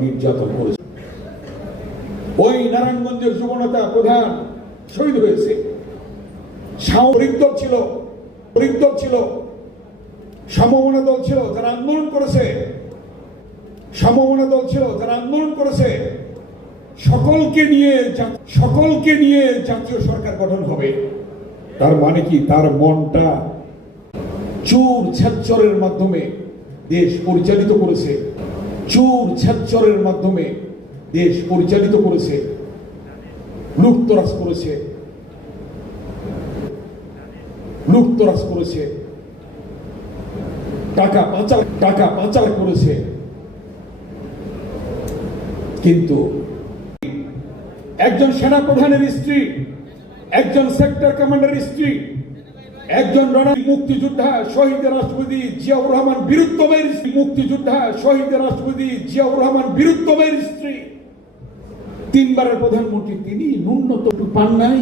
নির্যাতন করেছে। ওই নারায়ণগঞ্জের যুবনেতা প্রধান শহীদ হয়েছে। ছিল ছিল, সমমনা দল ছিল যারা আন্দোলন করেছে। সমমনা দল ছিল যারা আন্দোলন করেছে। সকলকে নিয়ে সকলকে নিয়ে জাতীয় সরকার গঠন হবে। তার মানে কি? তার মনটা চুর ছেচ্চরের মাধ্যমে দেশ পরিচালিত করেছে। চুর ছেচ্চরের মাধ্যমে দেশ পরিচালিত করেছে লুপ্তরাজ করেছে লুপ্তরাজ করেছে, টাকা পাচার টাকা পাচার করেছে। কিন্তু একজন সেনা প্রধানের স্ত্রী, একজন সেক্টর কমান্ডারের স্ত্রী একজন মুক্তিযোদ্ধা শহীদ রাষ্ট্রপতি জিয়াউর রহমান বীরুত্তমের মুক্তিযোদ্ধা শহীদ রাষ্ট্রপতি জিয়াউর রহমান বীরুত্তমের স্ত্রী। তিনবারের প্রধানমন্ত্রী তিনি, ন্যূনতম পান নাই।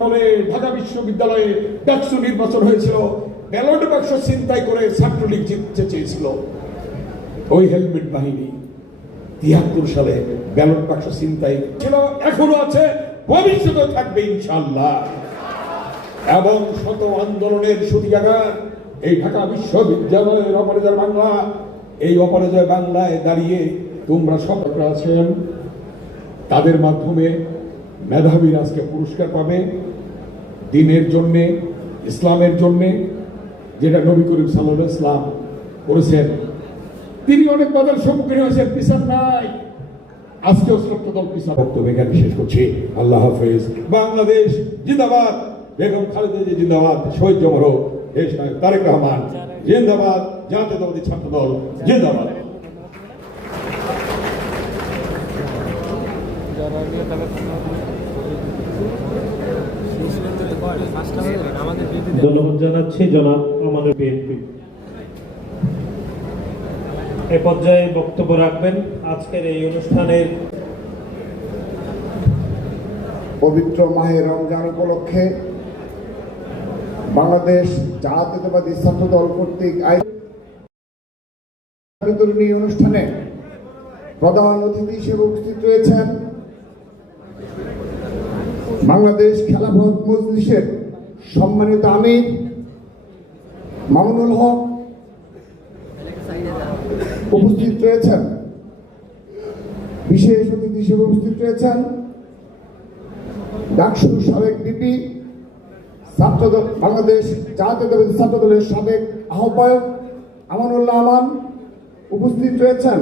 তবে ঢাকা বিশ্ববিদ্যালয়ে ডাকসু নির্বাচন হয়েছিল। ব্যালট বাক্স চিন্তাই করে ছাত্রলীগ জিততে চেয়েছিল। ওই হেলমেট বাহিনী তিয়াত্তর সালে ব্যালট বাক্স চিন্তাই ছিল, এখনও আছে ভবিষ্যতে থাকবে ইনশাল্লাহ এবং শত আন্দোলনের সুবিধাগার এই ঢাকা বিশ্ববিদ্যালয়ের অপরাজয় বাংলা। এই অপরাজয় বাংলায় দাঁড়িয়ে তোমরা সতর্ক আছেন। তাদের মাধ্যমে মেধাবীরা আজকে পুরস্কার পাবে। দিনের জন্যে, ইসলামের জন্যে, যেটা নবী করিম সাল্লাহ ইসলাম করেছেন। তিনি অনেক বাধার সম্মুখীন হয়েছেন পিছন নাই। আজকেও দল পিছন বক্তব্য এখানে শেষ করছি। আল্লাহ হাফেজ। বাংলাদেশ জিন্দাবাদ। বেগম খালেদা জি জিন্দাবাদ শহীদ জমর দেশ নায়ক তারেক রহমান জিন্দাবাদ জাতীয়তাবাদী ছাত্র দল জিন্দাবাদ। ধন্যবাদ জানাচ্ছি জনাব আমাদের বিএনপি এ পর্যায়ে বক্তব্য রাখবেন আজকের এই অনুষ্ঠানের পবিত্র মাহে রমজান উপলক্ষে বাংলাদেশ জাতীয়তাবাদী ছাত্র দল কর্তৃক বিতরণী অনুষ্ঠানে প্রধান অতিথি হিসেবে উপস্থিত রয়েছেন বাংলাদেশ খেলাফত মজলিসের সম্মানিত আমির মামুনুল হক উপস্থিত রয়েছেন। বিশেষ অতিথি হিসেবে উপস্থিত রয়েছেন ডাকসু সাবেক ডিপি ছাত্রদল, বাংলাদেশ জাতীয়তাবাদী ছাত্র দলের সাবেক আহ্বায়ক আমানুল্লাহ আমান উপস্থিত রয়েছেন।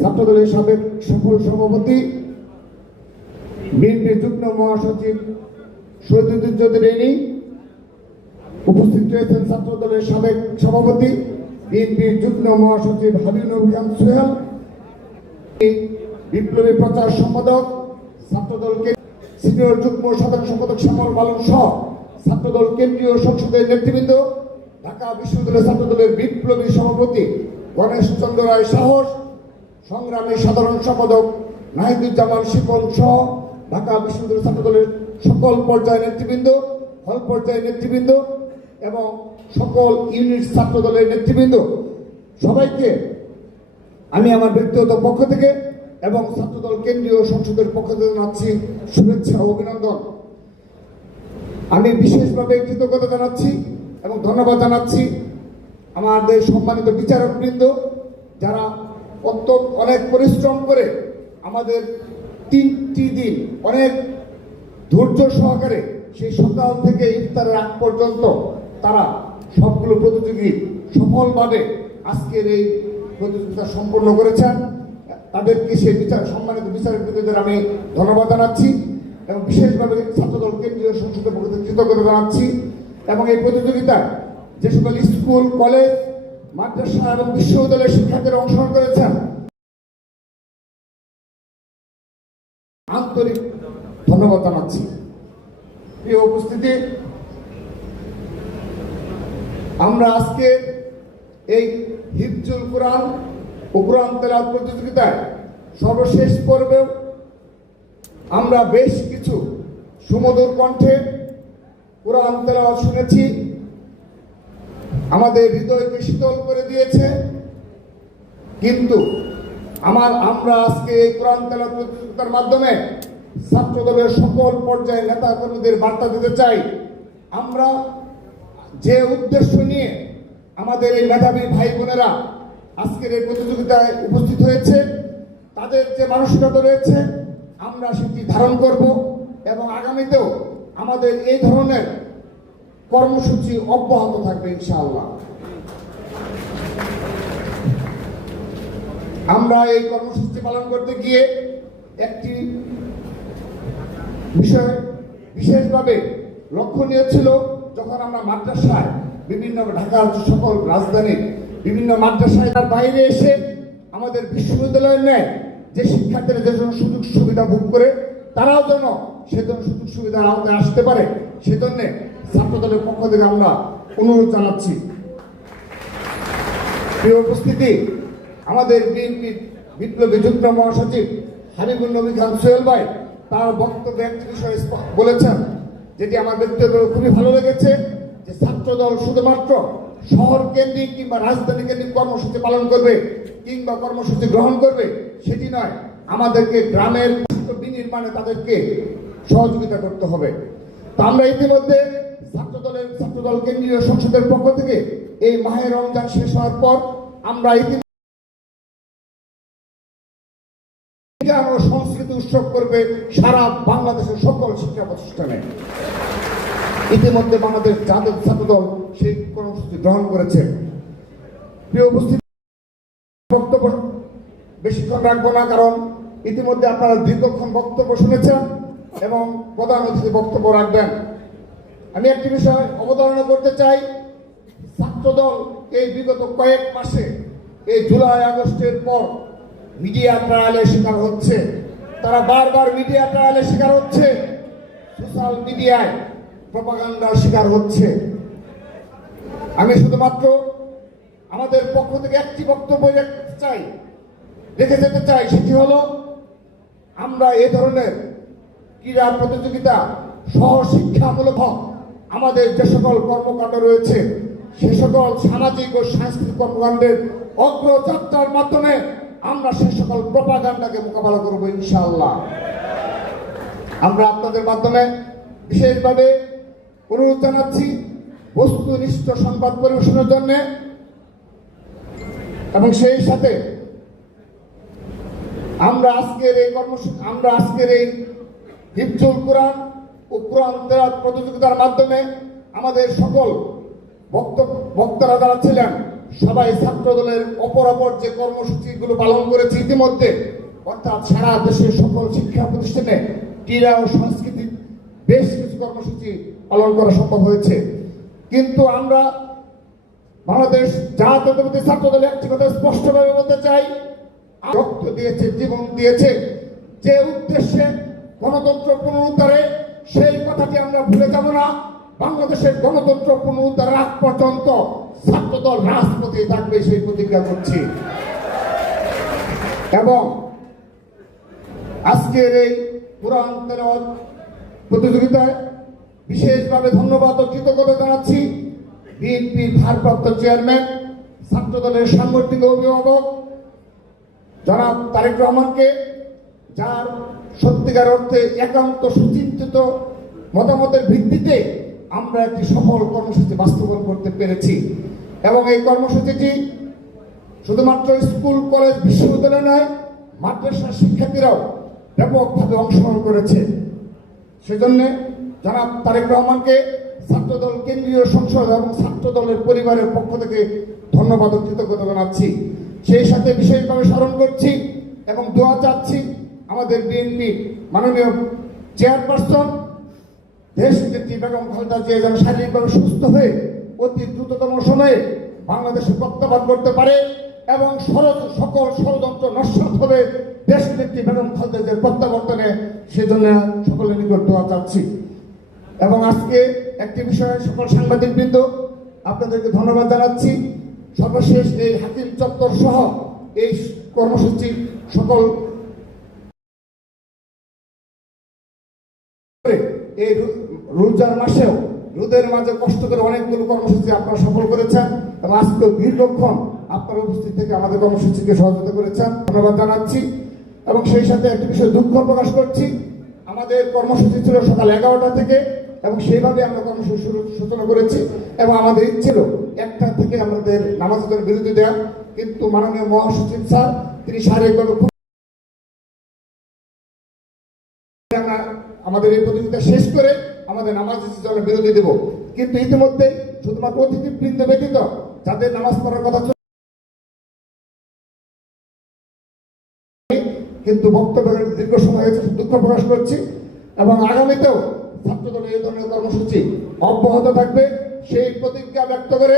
ছাত্রদলের সাবেক সফল সভাপতি, বিএনপির যুগ্ম মহাসচিব শহীদুজ্জাদের রেনি উপস্থিত রয়েছেন। ছাত্রদলের সাবেক সভাপতি, বিএনপির যুগ্ম মহাসচিব হাবিবুল খান সোহেল, বিপ্লবী প্রচার সম্পাদক, ছাত্রদলকে সিনিয়র যুগ্ম সাধারণ সম্পাদক শ্যামল মালন সহ ছাত্রদল কেন্দ্রীয় সংসদের নেতৃবৃন্দ, ঢাকা বিশ্ববিদ্যালয় ছাত্রদলের বিপ্লবী সভাপতি গণেশ চন্দ্র রায় সাহস, সংগ্রামী সাধারণ সম্পাদক নাহিদুজ্জামান শিপন সহ ঢাকা বিশ্ববিদ্যালয় ছাত্রদলের সকল পর্যায়ের নেতৃবৃন্দ, হল পর্যায়ের নেতৃবৃন্দ এবং সকল ইউনিট ছাত্রদলের নেতৃবৃন্দ। সবাইকে আমি আমার ব্যক্তিগত পক্ষ থেকে এবং ছাত্রদল কেন্দ্রীয় সংসদের পক্ষ থেকে জানাচ্ছি শুভেচ্ছা ও অভিনন্দন। আমি বিশেষভাবে কৃতজ্ঞতা জানাচ্ছি এবং ধন্যবাদ জানাচ্ছি আমাদের সম্মানিত বিচারকবৃন্দ, যারা অত্যন্ত অনেক পরিশ্রম করে আমাদের তিনটি দিন অনেক ধৈর্য সহকারে সেই সকাল থেকে ইফতারের আগ পর্যন্ত তারা সবগুলো প্রতিযোগী সফলভাবে আজকের এই প্রতিযোগিতা সম্পন্ন করেছেন। তাদেরকে সেই বিচার, সম্মানিত বিচারকদের আমি ধন্যবাদ জানাচ্ছি। এবং বিশেষভাবে ছাত্রদল কেন্দ্রীয় সংসদের পক্ষ থেকে কৃতজ্ঞতা জানাচ্ছি এবং এই প্রতিযোগিতায় যে সকল স্কুল, কলেজ, মাদ্রাসা এবং বিশ্ববিদ্যালয়ের শিক্ষার্থীরা অংশগ্রহণ করেছেন, আন্তরিক ধন্যবাদ জানাচ্ছি। প্রিয় উপস্থিতি, আমরা আজকে এই হিফজুল কোরআন ও কোরআন তেলাওয়াত প্রতিযোগিতায় সর্বশেষ পর্বেও আমরা বেশ কিছু সুমধুর কণ্ঠে কোরআন তেলাওয়াত শুনেছি। আমাদের হৃদয়কে শীতল করে দিয়েছে। কিন্তু আমার, আমরা আজকে এই কোরআন তেলাওয়াত প্রতিযোগিতার মাধ্যমে ছাত্র দলের সকল পর্যায়ের নেতা কর্মীদের বার্তা দিতে চাই। আমরা যে উদ্দেশ্য নিয়ে আমাদের এই মেধাবী ভাই বোনেরা আজকের এই প্রতিযোগিতায় উপস্থিত হয়েছে, তাদের যে মানসিকতা রয়েছে আমরা সেটি ধারণ করব এবং আগামীতেও আমাদের এই ধরনের কর্মসূচি অব্যাহত থাকবে, ইনশাআল্লাহ। আমরা এই কর্মসূচি পালন করতে গিয়ে একটি বিষয় বিশেষভাবে লক্ষণীয় ছিল, যখন আমরা মাদ্রাসায় বিভিন্ন ঢাকার সকল রাজধানীর বিভিন্ন মাদ্রাসায় তার বাইরে এসে আমাদের বিশ্ববিদ্যালয়ের ন্যায় যে শিক্ষার্থীরা যে জন্য সুযোগ সুবিধা ভোগ করে, তারাও যেন সেজন্য সুযোগ সুবিধার আওতায় আসতে পারে, সেজন্য ছাত্রদলের পক্ষ থেকে আমরা অনুরোধ জানাচ্ছি। উপস্থিতি, আমাদের বিএনপি বিপ্লবী যুগ্ম মহাসচিব হাবিবুল নবী খান সোহেল ভাই তার বক্তব্যে একটি বিষয় বলেছেন, যেটি আমার ব্যক্তিগত খুবই ভালো লেগেছে, যে ছাত্র দল শুধুমাত্র শহর কেন্দ্রিক কিংবা রাজধানী কেন্দ্রিক কর্মসূচি পালন করবে কিংবা কর্মসূচি গ্রহণ করবে সেটি নয়, আমাদেরকে গ্রামের বিনির্মাণে তাদেরকে সহযোগিতা করতে হবে। তো আমরা ইতিমধ্যে ছাত্র দলের ছাত্র দল কেন্দ্রীয় সংসদের পক্ষ থেকে এই মাহের রমজান শেষ হওয়ার পর আমরা ইতিমধ্যে সংস্কৃতি উৎসব করবে সারা বাংলাদেশের সকল শিক্ষা প্রতিষ্ঠানে। ইতিমধ্যে বাংলাদেশ জাতীয় ছাত্র দল সেই কর্মসূচি গ্রহণ করেছে। প্রিয় উপস্থিতি বক্তব্য বেশিক্ষণ রাখব না, কারণ ইতিমধ্যে আপনারা দীর্ঘক্ষণ বক্তব্য শুনেছেন এবং প্রধান অতিথি বক্তব্য রাখবেন। আমি একটি বিষয় অবতারণা করতে চাই। ছাত্রদল এই বিগত কয়েক মাসে এই জুলাই, আগস্টের পর মিডিয়া ট্রায়ালের শিকার হচ্ছে। তারা বারবার মিডিয়া ট্রায়ালের শিকার হচ্ছে, সোশ্যাল মিডিয়ায় প্রপাগান্ডার শিকার হচ্ছে। আমি শুধুমাত্র আমাদের পক্ষ থেকে একটি বক্তব্য রাখতে চাই রেখে যেতে চাই সেটি হলো, আমরা এ ধরনের ক্রীড়া প্রতিযোগিতা সহ শিক্ষামূলক আমাদের যে সকল কর্মকাণ্ড রয়েছে, সে সকল সামাজিক ও সাংস্কৃতিক কর্মকাণ্ডের অগ্রযাত্রার মাধ্যমে আমরা সে সকল প্রপাগান্ডাকে মোকাবেলা করব ইনশাআল্লাহ। আমরা আপনাদের মাধ্যমে বিশেষভাবে অনুরোধ জানাচ্ছি বস্তুনিষ্ঠ সংবাদ পরিবেশনের জন্য এবং সেই সাথে আমরা আজকের এই কর্মসূচি আমরা আজকের এই হিফজুল কোরআন ও কোরআন তেলাওয়াত প্রতিযোগিতার মাধ্যমে আমাদের সকল বক্তব্য বক্তারা যারা ছিলেন, সবাই ছাত্র দলের অপর অপর যে কর্মসূচিগুলো পালন করেছে ইতিমধ্যে, অর্থাৎ সারা দেশের সকল শিক্ষা প্রতিষ্ঠানে ক্রীড়া ও সংস্কৃতি বেশ কিছু কর্মসূচি পালন করা সম্ভব হয়েছে। কিন্তু আমরা বাংলাদেশ জাতীয়তাবাদী ছাত্র দল একটি কথা স্পষ্টভাবে বলতে চাই রক্ত দিয়েছে, জীবন দিয়েছে। যে উদ্দেশ্যে গণতন্ত্র পুনরুদ্ধারে, সেই কথাটি আমরা ভুলে যাব না। বাংলাদেশের গণতন্ত্র পুনরুদ্ধারের আগ পর্যন্ত ছাত্রদল, রাজপথে থাকবে সেই প্রতিজ্ঞা করছি। এবং আজকের এই তেলাওয়াত প্রতিযোগিতায় বিশেষভাবে ধন্যবাদ ও কৃতজ্ঞতা জানাচ্ছি বিএনপির ভারপ্রাপ্ত চেয়ারম্যান ছাত্র দলের সাংগঠনিক অভিভাবক জনাব তারেক রহমানকে, যার সত্যিকার অর্থে একান্ত সুচিন্তিত মতামতের ভিত্তিতে আমরা একটি সফল কর্মসূচি বাস্তবায়ন করতে পেরেছি। এবং এই কর্মসূচিটি শুধুমাত্র স্কুল, কলেজ, বিশ্ববিদ্যালয় নয়, মাদ্রাসার শিক্ষার্থীরাও ব্যাপকভাবে অংশগ্রহণ করেছে। সেজন্য জনাব তারেক রহমানকে ছাত্রদল, কেন্দ্রীয় সংসদ এবং ছাত্রদলের পরিবারের পক্ষ থেকে ধন্যবাদ কৃতজ্ঞতা জানাচ্ছি। সেই সাথে বিশেষভাবে স্মরণ করছি এবং দোয়া চাচ্ছি আমাদের বিএনপি মাননীয় চেয়ারপারসন দেশ নেত্রী বেগম খালেদা জিয়া যেন শারীরিকভাবে সুস্থ হয়ে অতি দ্রুততম সময়ে বাংলাদেশে প্রত্যাবান করতে পারে এবং ষড়- সকল ষড়যন্ত্র নস্বাত হবে দেশ নেত্রী বেগম খালেদা জিয়ার প্রত্যাবর্তনে, সেজন্য সকলের নিকট দোয়া চাচ্ছি। এবং আজকে একটি বিষয়ে সকল সাংবাদিক বৃন্দ আপনাদেরকে ধন্যবাদ জানাচ্ছি। সর্বশেষ এই হাকিম চত্বর সহ এই কর্মসূচি সকল এই রোজার মাসেও রোদের মাঝে কষ্ট করে অনেকগুলো কর্মসূচি আপনারা সফল করেছেন এবং আজকে দীর্ঘক্ষণ আপনারা উপস্থিত থেকে আমাদের কর্মসূচিকে সহযোগিতা করেছেন। ধন্যবাদ জানাচ্ছি এবং সেই সাথে একটি বিষয়ে দুঃখ প্রকাশ করছি। আমাদের কর্মসূচি ছিল সকাল এগারোটা থেকে এবং সেইভাবে আমরা কর্মসূচি সূচনা করেছি এবং আমাদের ছিল একটা থেকে আমাদের নামাজের বিরতি দেওয়া কিন্তু মাননীয় মহাসচিব স্যার, তিনি শারীরিকভাবে খুব আমাদের এই প্রতিযোগিতা শেষ করে আমাদের নামাজ জন্য বিরতি দেব। কিন্তু ইতিমধ্যে শুধুমাত্র অতিথিবৃন্দ ব্যতীত যাদের নামাজ পড়ার কথা কিন্তু বক্তব্য দীর্ঘ সময় হয়েছে, দুঃখ প্রকাশ করছি। এবং আগামীতেও ছাত্রদলের এই ধরনের কর্মসূচি অব্যাহত থাকবে। সেই প্রতিজ্ঞা ব্যক্ত করে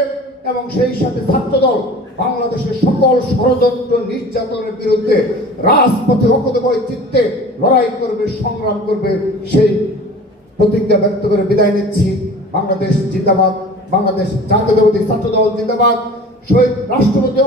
এবং সেই সাথে ছাত্রদল বাংলাদেশের সকল ষড়যন্ত্র নির্যাতনের বিরুদ্ধে রাজপথে অকদবয় চিত্তে লড়াই করবে, সংগ্রাম করবে, সেই প্রতিজ্ঞা ব্যক্ত করে বিদায় নিচ্ছি। বাংলাদেশ জিন্দাবাদ, বাংলাদেশ জাতীয়তাবাদী ছাত্রদল জিন্দাবাদ। শহীদ রাষ্ট্রপতি